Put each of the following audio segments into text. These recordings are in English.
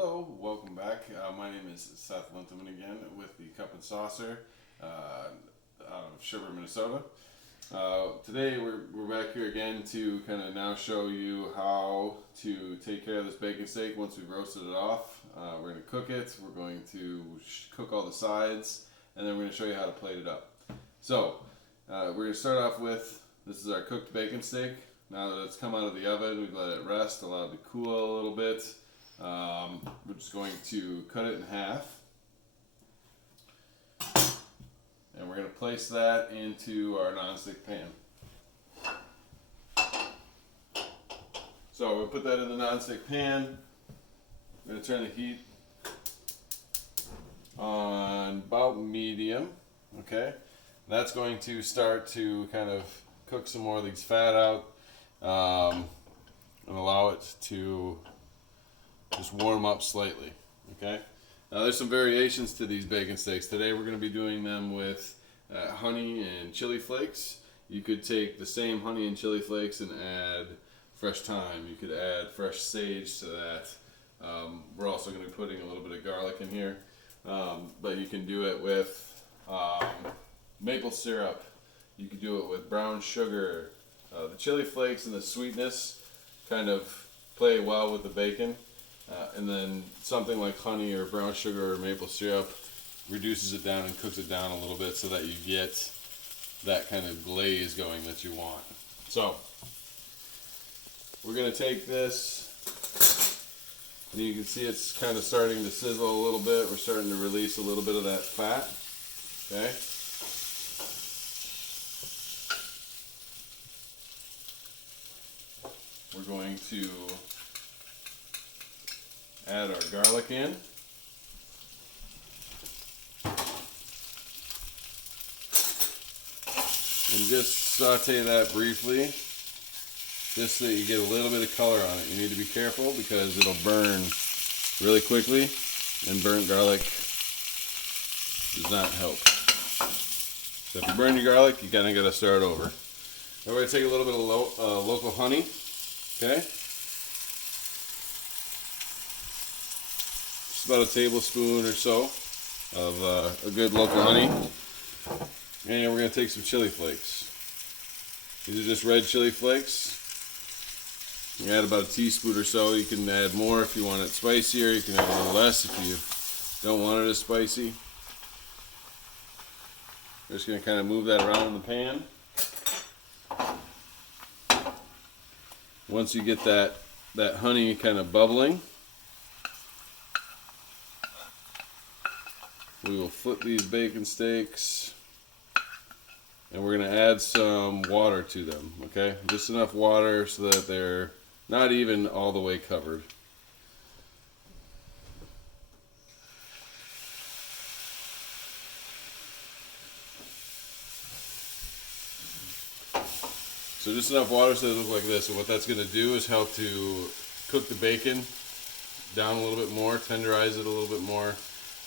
Hello, welcome back. My name is Seth Lintelman again with the Cup and Saucer out of Sugar, Minnesota. Today we're back here again to kind of now show you how to take care of this bacon steak once we've roasted it off. We're going to cook it, we're going to cook all the sides, and then we're going to show you how to plate it up. So we're going to start off with, this is our cooked bacon steak. Now that it's come out of the oven, we've let it rest, allowed it to cool a little bit. We're just going to cut it in half, and we're going to place that into our nonstick pan. So we'll put that in the nonstick pan. We're going to turn the heat on about medium. Okay, that's going to start to kind of cook some more of these fat out and allow it to just warm up slightly. Okay. Now there's some variations to these bacon steaks. Today we're going to be doing them with honey and chili flakes. You could take the same honey and chili flakes and add fresh thyme. You could add fresh sage to that. We're also going to be putting a little bit of garlic in here. But you can do it with maple syrup. You could do it with brown sugar. The chili flakes and the sweetness kind of play well with the bacon. And then something like honey or brown sugar or maple syrup reduces it down and cooks it down a little bit so that you get that kind of glaze going that you want. So we're going to take this, and you can see it's kind of starting to sizzle a little bit. We're starting to release a little bit of that fat. Okay. We're going to add our garlic in. And just saute that briefly, just so you get a little bit of color on it. You need to be careful because it'll burn really quickly, and burnt garlic does not help. So if you burn your garlic, you kind of got to start over. Now we're going to take a little bit of local honey, okay? About a tablespoon or so of a good local honey, and we're going to take some chili flakes. These are just red chili flakes. You add about a teaspoon or so. You can add more if you want it spicier. You can add a little less if you don't want it as spicy. We're just going to kind of move that around in the pan. Once you get that honey kind of bubbling, we will flip these bacon steaks, and we're going to add some water to them, okay? Just enough water so that they're not even all the way covered. So just enough water so they look like this, and what that's going to do is help to cook the bacon down a little bit more, tenderize it a little bit more.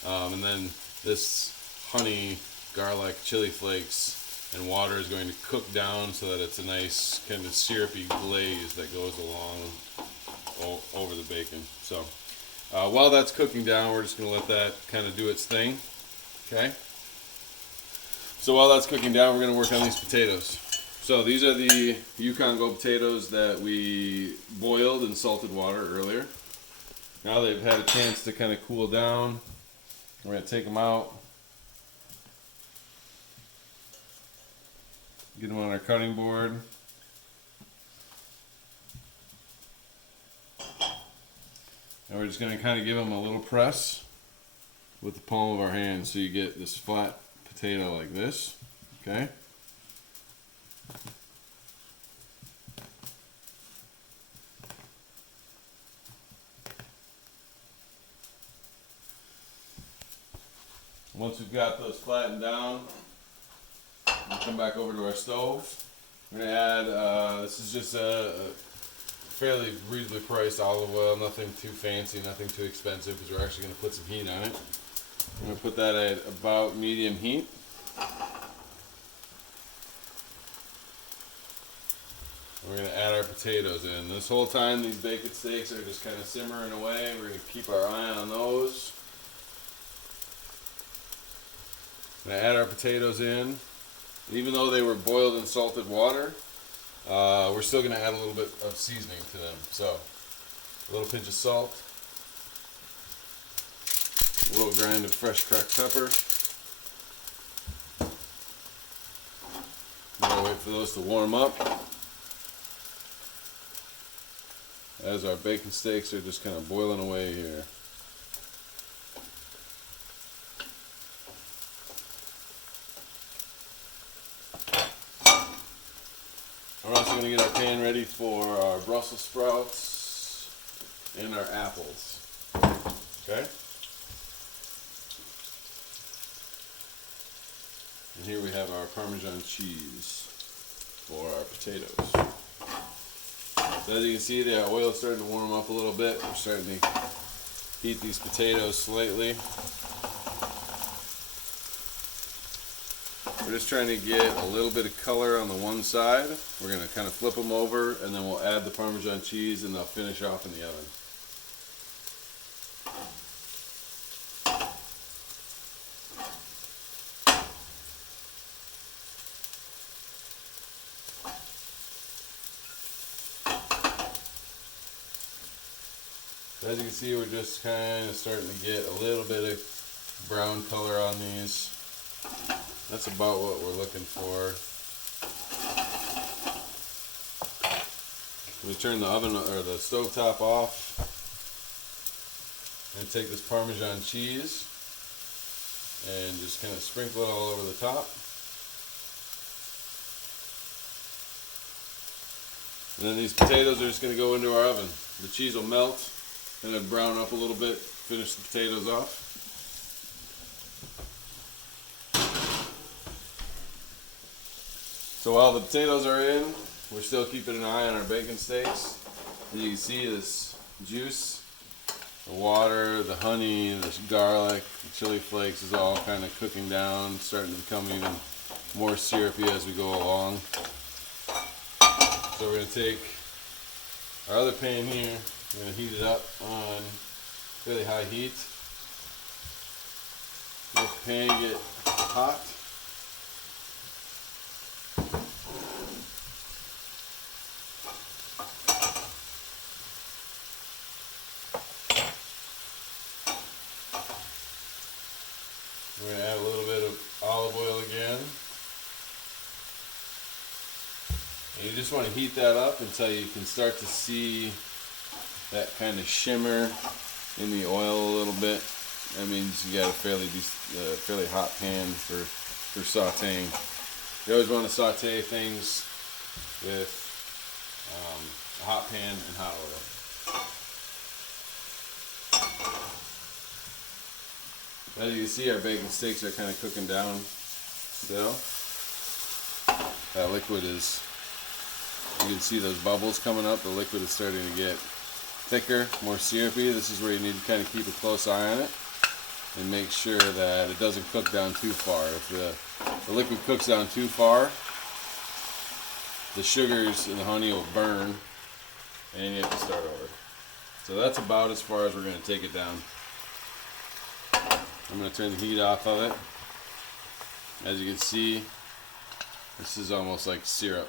And then this honey, garlic, chili flakes, and water is going to cook down so that it's a nice kind of syrupy glaze that goes along over the bacon. So while that's cooking down, we're just going to let that kind of do its thing. Okay. So while that's cooking down, we're going to work on these potatoes. So these are the Yukon Gold potatoes that we boiled in salted water earlier. Now they've had a chance to kind of cool down. We're going to take them out, get them on our cutting board, and we're just going to kind of give them a little press with the palm of our hand so you get this flat potato like this, okay? Once we've got those flattened down, we'll come back over to our stove. We're going to add, this is just a fairly reasonably priced olive oil, nothing too fancy, nothing too expensive, because we're actually going to put some heat on it. I'm going to put that at about medium heat. We're going to add our potatoes in. This whole time these bacon steaks are just kind of simmering away. We're going to keep our eye on those. We're going to add our potatoes in. Even though they were boiled in salted water, we're still going to add a little bit of seasoning to them. So, a little pinch of salt, a little grind of fresh cracked pepper. We're going to wait for those to warm up as our bacon steaks are just kind of boiling away here. We're also going to get our pan ready for our Brussels sprouts and our apples. Okay? And here we have our Parmesan cheese for our potatoes. So as you can see, the oil is starting to warm up a little bit. We're starting to heat these potatoes slightly. We're just trying to get a little bit of color on the one side. We're going to kind of flip them over, and then we'll add the Parmesan cheese, and they'll finish off in the oven. As you can see, we're just kind of starting to get a little bit of brown color on these. That's about what we're looking for. We turn the oven or the stovetop off and take this Parmesan cheese and just kind of sprinkle it all over the top. And then these potatoes are just going to go into our oven. The cheese will melt and then brown up a little bit, finish the potatoes off. So while the potatoes are in, we're still keeping an eye on our bacon steaks. As you can see, this juice, the water, the honey, the garlic, the chili flakes is all kind of cooking down, starting to become even more syrupy as we go along. So we're going to take our other pan here, we're going to heat it up on fairly high heat. Let the pan get hot. We're going to add a little bit of olive oil again. And you just want to heat that up until you can start to see that kind of shimmer in the oil a little bit. That means you got a fairly hot pan for sauteing. You always want to saute things with a hot pan and hot oil. As you can see, our bacon steaks are kind of cooking down still. That liquid is, you can see those bubbles coming up. The liquid is starting to get thicker, more syrupy. This is where you need to kind of keep a close eye on it and make sure that it doesn't cook down too far. If the liquid cooks down too far, the sugars and the honey will burn and you have to start over. So that's about as far as we're going to take it down. I'm going to turn the heat off of it. As you can see, this is almost like syrup.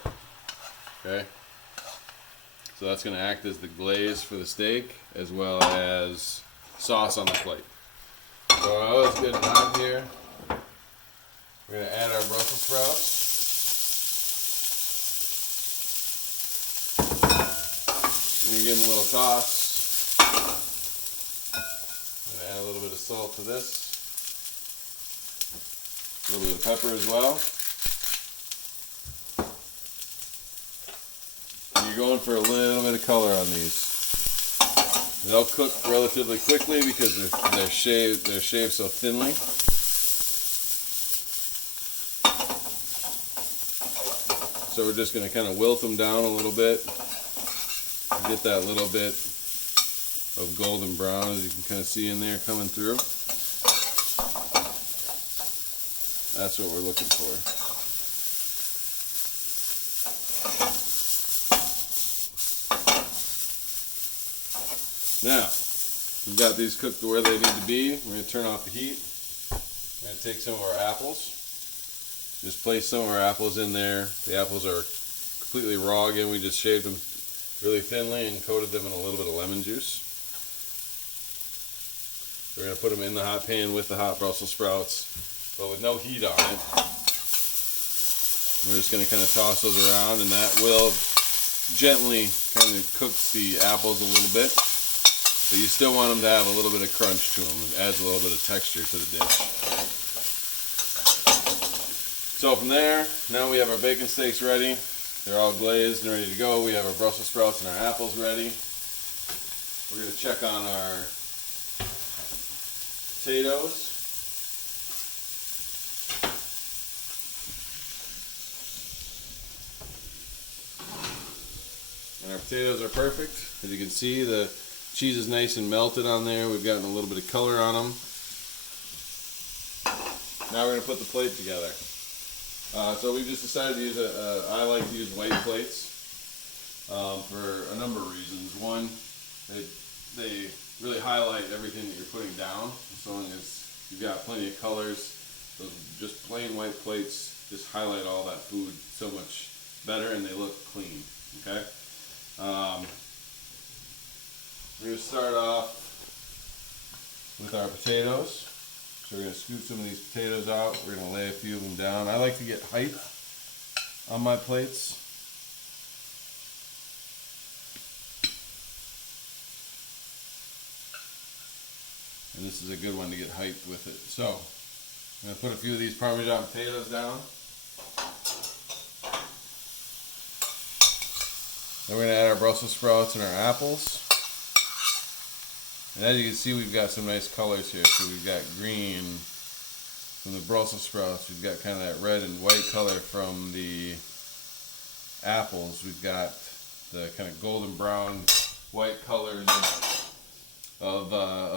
Okay? So that's going to act as the glaze for the steak as well as sauce on the plate. So our oil's getting hot here. We're going to add our Brussels sprouts. We're going to give them a little toss. I'm going to add a little bit of salt to this. A little bit of pepper as well. And you're going for a little bit of color on these. They'll cook relatively quickly because they're shaved so thinly. So we're just going to kind of wilt them down a little bit. Get that little bit of golden brown, as you can kind of see in there coming through. That's what we're looking for. Now, we've got these cooked to where they need to be. We're going to turn off the heat. We're going to take some of our apples. Just place some of our apples in there. The apples are completely raw again. We just shaved them really thinly and coated them in a little bit of lemon juice. We're going to put them in the hot pan with the hot Brussels sprouts, but with no heat on it. We're just going to kind of toss those around, and that will gently kind of cook the apples a little bit. But you still want them to have a little bit of crunch to them. It adds a little bit of texture to the dish. So from there, now we have our bacon steaks ready. They're all glazed and ready to go. We have our Brussels sprouts and our apples ready. We're going to check on our potatoes. And our potatoes are perfect. As you can see, the cheese is nice and melted on there. We've gotten a little bit of color on them. Now we're going to put the plate together. So we just decided to use I like to use white plates for a number of reasons. One, they really highlight everything that you're putting down. As long as you've got plenty of colors, those just plain white plates just highlight all that food so much better, and they look clean. Okay. We're going to start off with our potatoes. So we're going to scoop some of these potatoes out. We're going to lay a few of them down. I like to get height on my plates. And this is a good one to get height with it. So I'm going to put a few of these Parmesan potatoes down. Then we're going to add our Brussels sprouts and our apples. And as you can see, we've got some nice colors here. So we've got green from the Brussels sprouts. We've got kind of that red and white color from the apples. We've got the kind of golden brown white colors of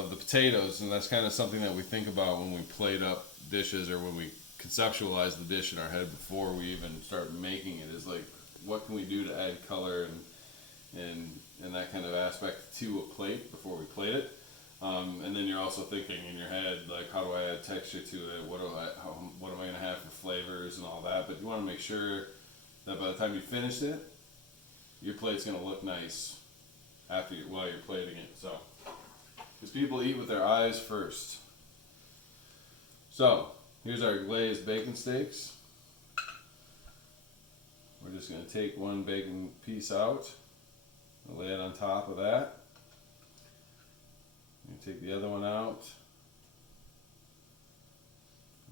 the potatoes. And that's kind of something that we think about when we plate up dishes, or when we conceptualize the dish in our head before we even start making it. Is like, what can we do to add color and that kind of aspect to a plate before we plate it, and then you're also thinking in your head, like, how do I add texture to it? What am I going to have for flavors and all that? But you want to make sure that by the time you finish it, your plate's going to look nice while you're plating it. So, because people eat with their eyes first. So here's our glazed bacon steaks. We're just going to take one bacon piece out. I'll lay it on top of that. Take the other one out.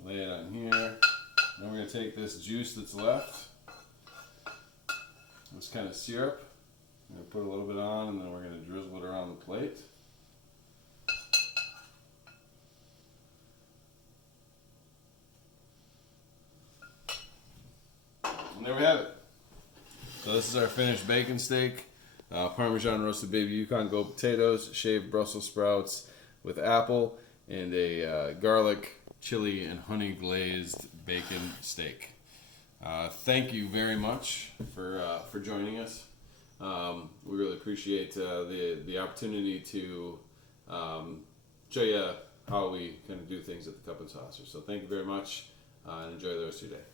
Lay it on here. Then we're going to take this juice that's left, this kind of syrup. I'm going to put a little bit on, and then we're going to drizzle it around the plate. And there we have it. So this is our finished bacon steak. Parmesan roasted baby Yukon Gold potatoes, shaved Brussels sprouts with apple, and a garlic, chili, and honey glazed bacon steak. Thank you very much for joining us. We really appreciate the opportunity to show you how we kind of do things at the Cup and Saucer. So thank you very much, and enjoy the rest of your day.